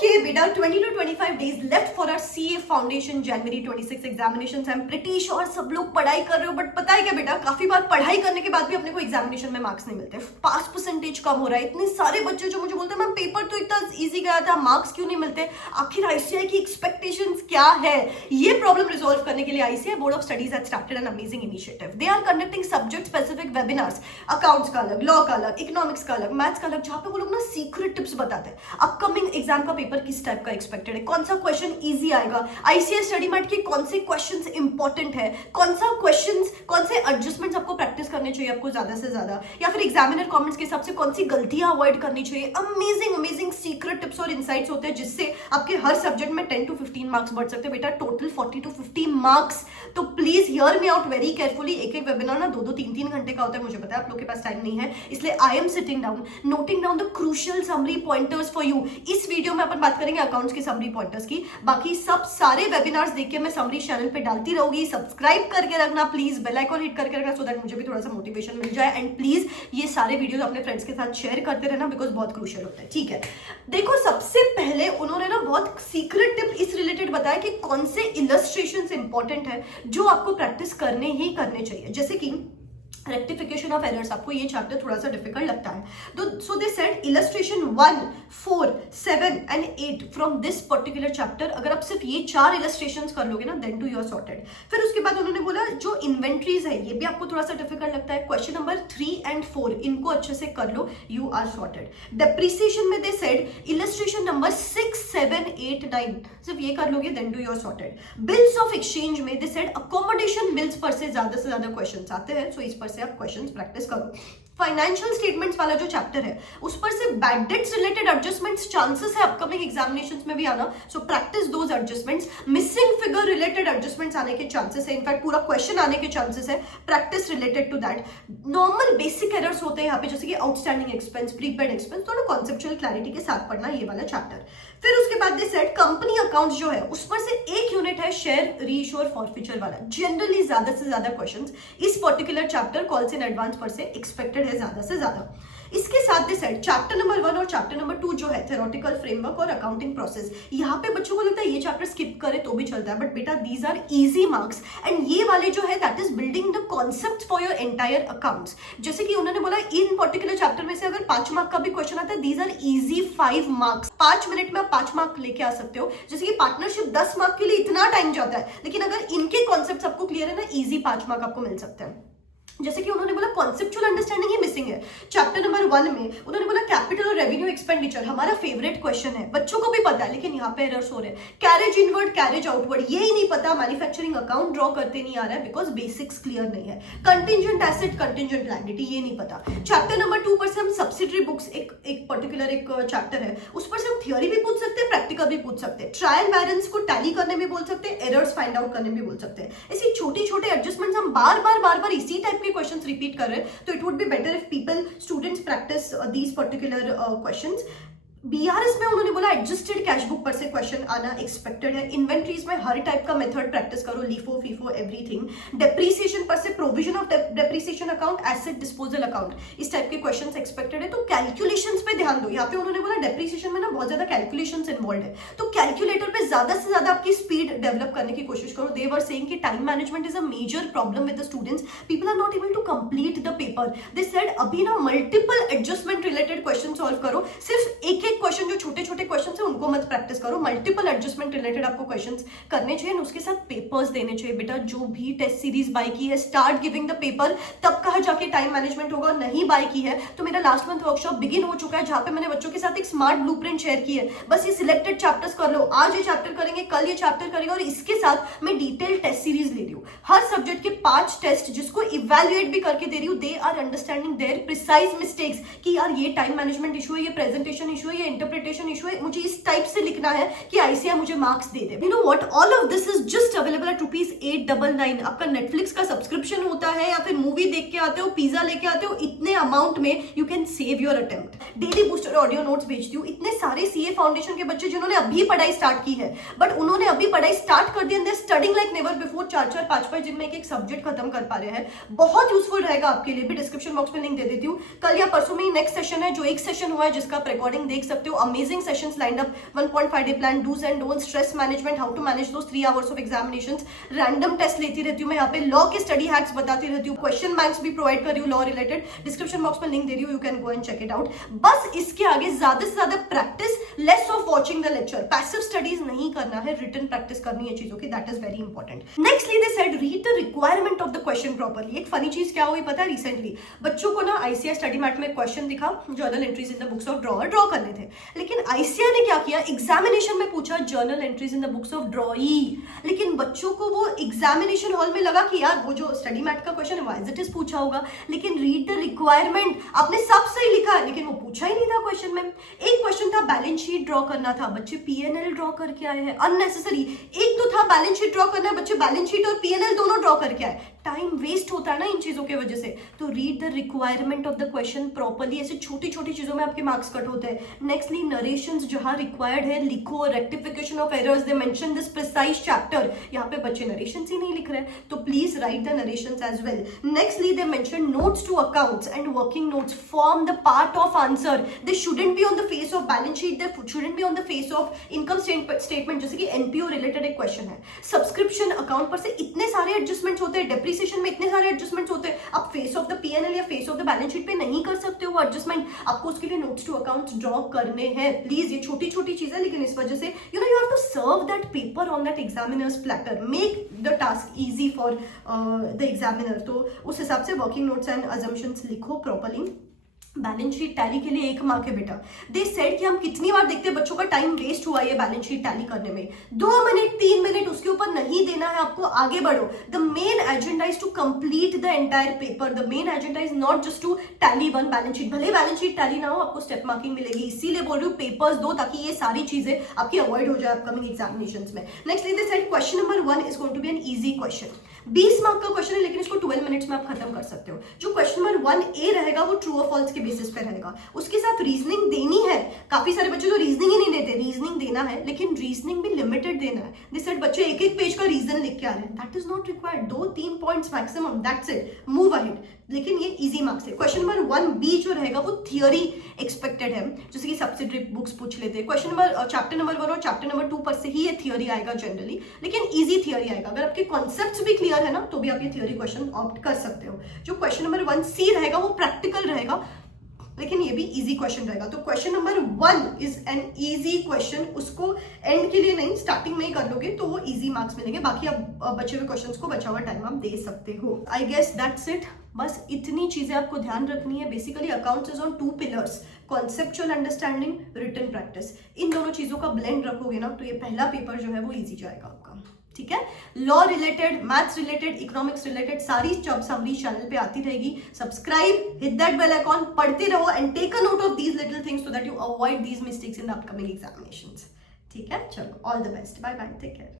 Okay, beta, 20 to 25 days left for our CA Foundation January 26 examinations. I'm pretty sure सब लोग पढ़ाई कर रहे हो, बट पता है क्या बेटा, काफी बार पढ़ाई करने के बाद भी अपने को एग्जामिनेशन में मार्क्स नहीं मिलते, पास परसेंटेज कम हो रहा है। इतने सारे बच्चे जो मुझे बोलते हैं मैम पेपर तो इतना इजी गया था, मार्क्स क्यों नहीं मिलते? आखिर आईसीआई की एक्सपेक्टेशंस क्या है? ये प्रॉब्लम रिजॉल्व करने के लिए ICI board of studies has started an amazing initiative. They are conducting subject specific webinars, accounts का अलग, लॉ का अलग, इकोनॉमिक्स का अलग, मैथ्स का अलग, जहां पे वो लोग ना सीक्रेट टिप्स बताते हैं। अपकमिंग एग्जाम का पेपर किस टाइप का एक्सपेक्टेड है, कौन सा क्वेश्चन इजी आएगा, आईसीएस स्टडी मैट के कौन से क्वेश्चंस इंपॉर्टेंट है, कौन से एडजस्टमेंट्स आपको प्रैक्टिस करने चाहिए आपको ज्यादा से ज्यादा, या फिर एग्जामिनर कमेंट्स के हिसाब से कौन सी गलतियां अवॉइड करनी चाहिए। अमेजिंग सीक्रेट टिप्स और इनसाइट्स होते हैं जिससे आपके हर सब्जेक्ट में 10 to 15 मार्क्स बढ़ सकते हैं बेटा, टोटल 40 to 50 मार्क्स। तो please hear me out very carefully. एक वेबिनार ना 2-2 3-3 घंटे का होता है, मुझे पता है आप लोग के पास टाइम नहीं है, इसलिए I am sitting down noting down the crucial summary pointers for you. इस वीडियो में अपन बात करेंगे अकाउंट्स की समरी पॉइंटर्स की, बाकी सब सारे वेबिनार्स देख के मैं समरी चैनल पे डालती रहूंगी। सब्सक्राइब करके रखना प्लीज, बेल आइकन हिट करके रखना, सो दैट मुझे भी थोड़ा सा मोटिवेशन मिल जाए। एंड प्लीज ये सारे वीडियोस अपने फ्रेंड्स के साथ शेयर करते रहना, बिकॉज बहुत क्रूशियल होता है। ठीक है, देखो सबसे पहले उन्होंने ना बहुत सीक्रेट टिप इस रिलेटेड बताया कि कौन से इलस्ट्रेशंस इंपॉर्टेंट है जो आपको प्रैक्टिस करने ही करने चाहिए। जैसे कि रेक्टिफिकेशन ऑफ एरर्स, आपको ये चैप्टर थोड़ा सा डिफिकल्ट लगता है, तो so they said illustration 1, 4, 7 and 8 from this particular chapter. अगर आप सिर्फ ये 4 इलस्ट्रेशंस कर लोगे ना, then to you are sorted. फिर उसके बाद उन्होंने बोला जो इन्वेंट्रीज है ये भी आपको थोड़ा सा डिफिकल्ट लगता है, क्वेश्चन नंबर 3 and 4 इनको अच्छे से कर लो, यू आर सॉर्टेड। डेप्रिसिएशन में दे सेड इलस्ट्रेशन नंबर 6, 7, 8, 9 सिर्फ ये कर लोगे, then to you are sorted. Bills of exchange में दे सेड अकोमोडेशन बिल्स पर से ज्यादा क्वेश्चंस आते हैं, सो इस पर से आप क्वेश्चंस प्रैक्टिस करो। फाइनेंशियल स्टेटमेंट्स वाला जो चैप्टर है उस पर से bad debts related adjustments chances है अपकमिंग एग्जामिनेशंस में भी आना, so practice those adjustments. Missing figure related adjustments आने के चांसेस है, इनफैक्ट पूरा क्वेश्चन आने के चांसेस है, practice related to that. Normal basic errors होते हैं यहाँ पे, जैसे कि आउटस्टैंडिंग एक्सपेंस, प्रीपेड एक्सपेंस, थोड़ा कॉन्सेप्चुअल क्लैरिटी के साथ पढ़ना ये वाला चैप्टर। फिर उसके बाद दे सेड कंपनी अकाउंट्स जो है उस पर से एक यूनिट है शेयर रीइश्योर फॉरफीचर वाला। जनरली ज्यादा से ज्यादा क्वेश्चंस इस particular chapter calls in advance पर से एक्सपेक्टेड है ज्यादा से ज्यादा। इसके साथ दे सेड चैप्टर नंबर 1 और चैप्टर नंबर 2 जो है थ्योरेटिकल फ्रेमवर्क और अकाउंटिंग प्रोसेस, यहाँ पे बच्चों को लगता है ये चैप्टर स्किप करे तो भी चलता है, बट बेटा these are easy marks. And ये वाले जो है that is building the concept for your entire accounts. जैसे कि उन्होंने बोला इन पर्टिकुलर चैप्टर में से अगर 5 मार्क का भी क्वेश्चन आता है, these are easy 5 marks. 5 minute में आप 5 मार्क लेके आ सकते हो। जैसे कि पार्टनरशिप 10 मार्क के लिए इतना टाइम जाता है, लेकिन अगर इनके कॉन्सेप्ट आपको क्लियर है ना, इजी 5 मार्क आपको मिल सकते हैं। जैसे कि उन्होंने बोला कॉन्सेप्चुअल अंडरस्टैंडिंग ही मिसिंग है। चैप्टर नंबर 1 में उन्होंने बोला कैपिटल और रेवेन्यू एक्सपेंडिचर हमारा फेवरेट क्वेश्चन है, बच्चों को भी पता है, लेकिन यहाँ पे एरर्स हो रहे हैं। कैरेज इनवर्ड, कैरेज आउटवर्ड ये ही नहीं पता, मैन्युफैक्चरिंग अकाउंट ड्रॉ करते नहीं आ रहा है बिकॉज बेसिक्स क्लियर नहीं है। कंटिजेंट एसेट, कंटिजेंट लायबिलिटी ये नहीं पता। चैप्टर नंबर 2 पर से हम सब्सिडरी बुक्स एक पर्टिकुलर एक चैप्टर है, उस पर से हम थियोरी भी पूछ सकते हैं, प्रैक्टिकल भी पूछ सकते हैं, ट्रायल बैलेंस को टैली करने में बोल सकते हैं, एरर्स फाइंड आउट करने में बोल सकते हैं। ऐसी छोटी छोटे एडजस्टमेंट्स हम बार बार इसी टाइप के क्वेश्चंस रिपीट कर रहे हैं, तो it would be better if people students practice these particular questions. BRS में उन्होंने बोला एडजस्टेड कैश बुक पर से क्वेश्चन आना एक्सपेक्टेड है। इन्वेंट्रीज में हर टाइप का मेथड प्रैक्टिस करो, लीफो फीफो एवरीथिंग। डेप्रिसिएशन पर से provision of depreciation account, asset disposal account, इस टाइप के क्वेश्चंस एक्सपेक्टेड है। तो कैलकुलेशंस पे ध्यान दो। यहाँ पे उन्होंने बोला डेप्रिसिएशन में ना बहुत ज्यादा कैलकुलेशंस इन्वॉल्व है, तो कैलकुलेटर पे ज्यादा से ज्यादा आपकी स्पीड डेवलप करने की कोशिश करो। दे वर सेइंग कि time management is a major problem with the students, people are not able to complete the paper. They said अभी ना multiple adjustment related question solve करो, सिर्फ एक क्वेश्चन जो छोटे छोटे क्वेश्चन है उनको मत प्रैक्टिस करो, मल्टीपल एडजस्टमेंट रिलेटेड आपको क्वेश्चंस करने चाहिए। उसके साथ पेपर्स देने चाहिए बेटा। जो भी टेस्ट सीरीज बाय की है, स्टार्ट गिविंग द पेपर, तब कहा जाके टाइम मैनेजमेंट होगा। नहीं बाय की है तो मेरा लास्ट मंथ वर्कशॉप बिगिन हो चुका है, जहां पे मैंने बच्चों के साथ एक स्मार्ट ब्लूप्रिंट शेयर की है। बस ये सिलेक्टेड चैप्टर्स कर लो, आज ये चैप्टर करेंगे, कल ये चैप्टर करेंगे, और इसके साथ मैं डिटेल टेस्ट सीरीज ले रही हूँ। हर सब्जेक्ट के 5 टेस्ट जिसको इवेल्युएट भी करके दे रही हूँ। They are understanding their precise mistakes कि यार ये टाइम मैनेजमेंट इशू है, ये प्रेजेंटेशन इशू है, ये इंटरप्रिटेशन इशू है, मुझे इस टाइप से लिखना है कि आईसीआई मुझे marks they they. You know what, all of this is just available at ₹899। आपका नेटफ्लिक्स का सब्सक्रिप्शन होता है या फिर मूवी देख के आते हो, पिज्जा लेके आते हो, इतने अमाउंट में you can save your attempt. Daily booster audio notes भेजती हूँ। इतने सारे सीए फाउंडेशन के बच्चे जिन्होंने अभी पढ़ाई स्टार्ट की है, बट उन्होंने अभी पढ़ाई स्टार्ट कर दी, दे स्टडिंग लाइक नेवर बिफोर, 4-4, 5-5 दिन में एक सब्जेक्ट खत्म कर पा रहे हैं। बहुत यूजफुल रहेगा आपके लिए भी। डिस्क्रिप्शन बॉक्स में लिंक दे देती हूँ। कल या परसों में नेक्स्ट सेशन है, जो एक सेशन हुआ है जिसका आप रिकॉर्डिंग देख सकते हो। Amazing sessions lined up. 1.5 day plan, dos and don'ts, stress management, how to manage those 3 hours of examinations, random test लेती रहती हूँ मैं यहाँ पे, लॉ के स्टडी हैक्स बताती रहती हूँ, क्वेश्चन बैंक्स भी प्रोवाइड कर रही हूँ लॉ रिलेटेड, डिस्क्रिप्शन बॉक्स में लिंक दे रही हूँ, you can go and check it out. बस इसके आगे ज्यादा से ज्यादा practice, less of watching the lecture, passive studies नहीं करना है, रिटन प्रैक्टिस करनी है चीजों की, that is very important. Nextly they said read the requirement of the question properly. एक फनी चीज क्या हुई पता है, रिसेंटली बच्चों को ना आईसीआई स्टडी मैट में क्वेश्चन दिखा, journal entries in the books of draw करने थे, लेकिन आईसीआई ने क्या किया, एग्जामिनेशन में पूछा journal entries in the books of draw ही, लेकिन बच्चों को वो एग्जामिनेशन हॉल में लगा कि यार वो जो स्टडी मैट का क्वेश्चन है वो एज इट इज पूछा होगा, लेकिन रीड द रिक्वायरमेंट आपने सब सही लिखा है लेकिन वो पूछा ही नहीं था क्वेश्चन में। एक क्वेश्चन था बैलेंस शीट ड्रॉ करना था, बच्चे पीएनएल ड्रॉ करके आए हैं अननेसेसरी। एक तो था बैलेंस शीट ड्रॉ करना है, बच्चे बैलेंस शीट और पीएनएल दोनों ड्रॉ करके आए। टाइम वेस्ट होता है ना इन चीजों की वजह से। तो read the requirement of the question properly, ऐसे छोटी छोटी चीजों में आपके मार्क्स कट होते हैं। नेक्स्टली नरेशंस जहां रिक्वायर्ड है लिखो, rectification of errors, they mention this precise chapter, यहाँ पे बच्चे नरेशंस ही नहीं लिख रहे हैं, तो please write the narrations as well. Nextly they mention notes to accounts and working notes form the part of answer, they shouldn't be on the face of balance sheet, they shouldn't be on the face of income statement, जैसे कि NPO related एक question है। Subscription account पर से इतने सारे adjustments होते हैं, डेप्रिसिएशन में इतने सारे एडजस्टमेंट्स होते हैं, आप फेस ऑफ द पीएनएल या face of the balance sheet पे नहीं कर सकते हो एडजस्टमेंट, आपको उसके लिए नोट्स टू अकाउंट्स ड्रॉ करने हैं। प्लीज ये छोटी छोटी चीजें, लेकिन इस वजह से you have to serve that paper on that examiner's platter, make the task easy for the examiner. तो उस हिसाब से वर्किंग नोट्स एंड अजम्पशंस लिखो प्रॉपर्ली। बैलेंस शीट टैली के लिए 1 मार्क है बेटा। दे सेड कि हम कितनी बार देखते हैं बच्चों का टाइम वेस्ट हुआ ये बैलेंस शीट टैली करने में, 2 मिनट 3 मिनट उसके ऊपर नहीं देना है आपको, आगे बढ़ो। The main agenda is to complete the entire paper, the main agenda is not just to tally 1 balance sheet, भले बैलेंस शीट टैली ना हो आपको स्टेप मार्किंग मिलेगी, इसीलिए बोल रही हूँ पेपर्स दो ताकि ये सारी चीजें आपकी अवॉइड हो जाए अपकमिंग एग्जामिनेशंस में। Next they said question number 1 is going to be an easy question, 20 mark का क्वेश्चन है लेकिन इसको 12 मिनट्स में आप खत्म कर सकते हो। जो क्वेश्चन नंबर 1A रहेगा वो ट्रू और फॉल्स के बेसिस पे रहेगा, उसके साथ रीजनिंग देनी है। काफी सारे बच्चे तो रीजनिंग ही नहीं देते, रीजनिंग देना है लेकिन रीजनिंग भी लिमिटेड देना है। दिस सेड बच्चे एक एक पेज का रीजन लिख के आ रहे हैं, that is not required, 2-3 points maximum, that's it, move ahead. लेकिन ये इजी मार्क्स है। क्वेश्चन नंबर 1B जो रहेगा वो थियोरी एक्सपेक्टेड है, जैसे कि सब्सिडरी बुक्स पूछ लेते हैं। क्वेश्चन नंबर चैप्टर नंबर 1 और चैप्टर नंबर 2 पर से ही ये थियोरी आएगा जनरली, लेकिन इजी थियोरी आएगा। अगर आपके कॉन्सेप्ट्स भी क्लियर है ना तो भी आप ये थियोरी क्वेश्चन ऑप्ट कर सकते हो। जो क्वेश्चन नंबर 1C रहेगा वो प्रैक्टिकल रहेगा, लेकिन ये भी इजी क्वेश्चन रहेगा। तो question number 1 is an easy question, उसको एंड के लिए नहीं स्टार्टिंग में ही कर लोगे तो वो इजी मार्क्स मिलेंगे, बाकी आप बचे हुए क्वेश्चंस को बचा हुआ टाइम आप दे सकते हो। आई गेस दैट्स इट, बस इतनी चीजें आपको ध्यान रखनी है। Basically accounts is on 2 pillars, conceptual understanding, written practice. इन दोनों चीजों का ब्लेंड रखोगे ना तो ये पहला पेपर जो है वो इजी जाएगा आपका, ठीक है। Law related, maths related, economics related सारी समरी चैनल पे आती रहेगी। Subscribe, hit that bell icon, पढ़ते रहो and take a note of these little things so that you avoid these mistakes in the upcoming examinations, ठीक है। चलो, all the best, bye bye, take care.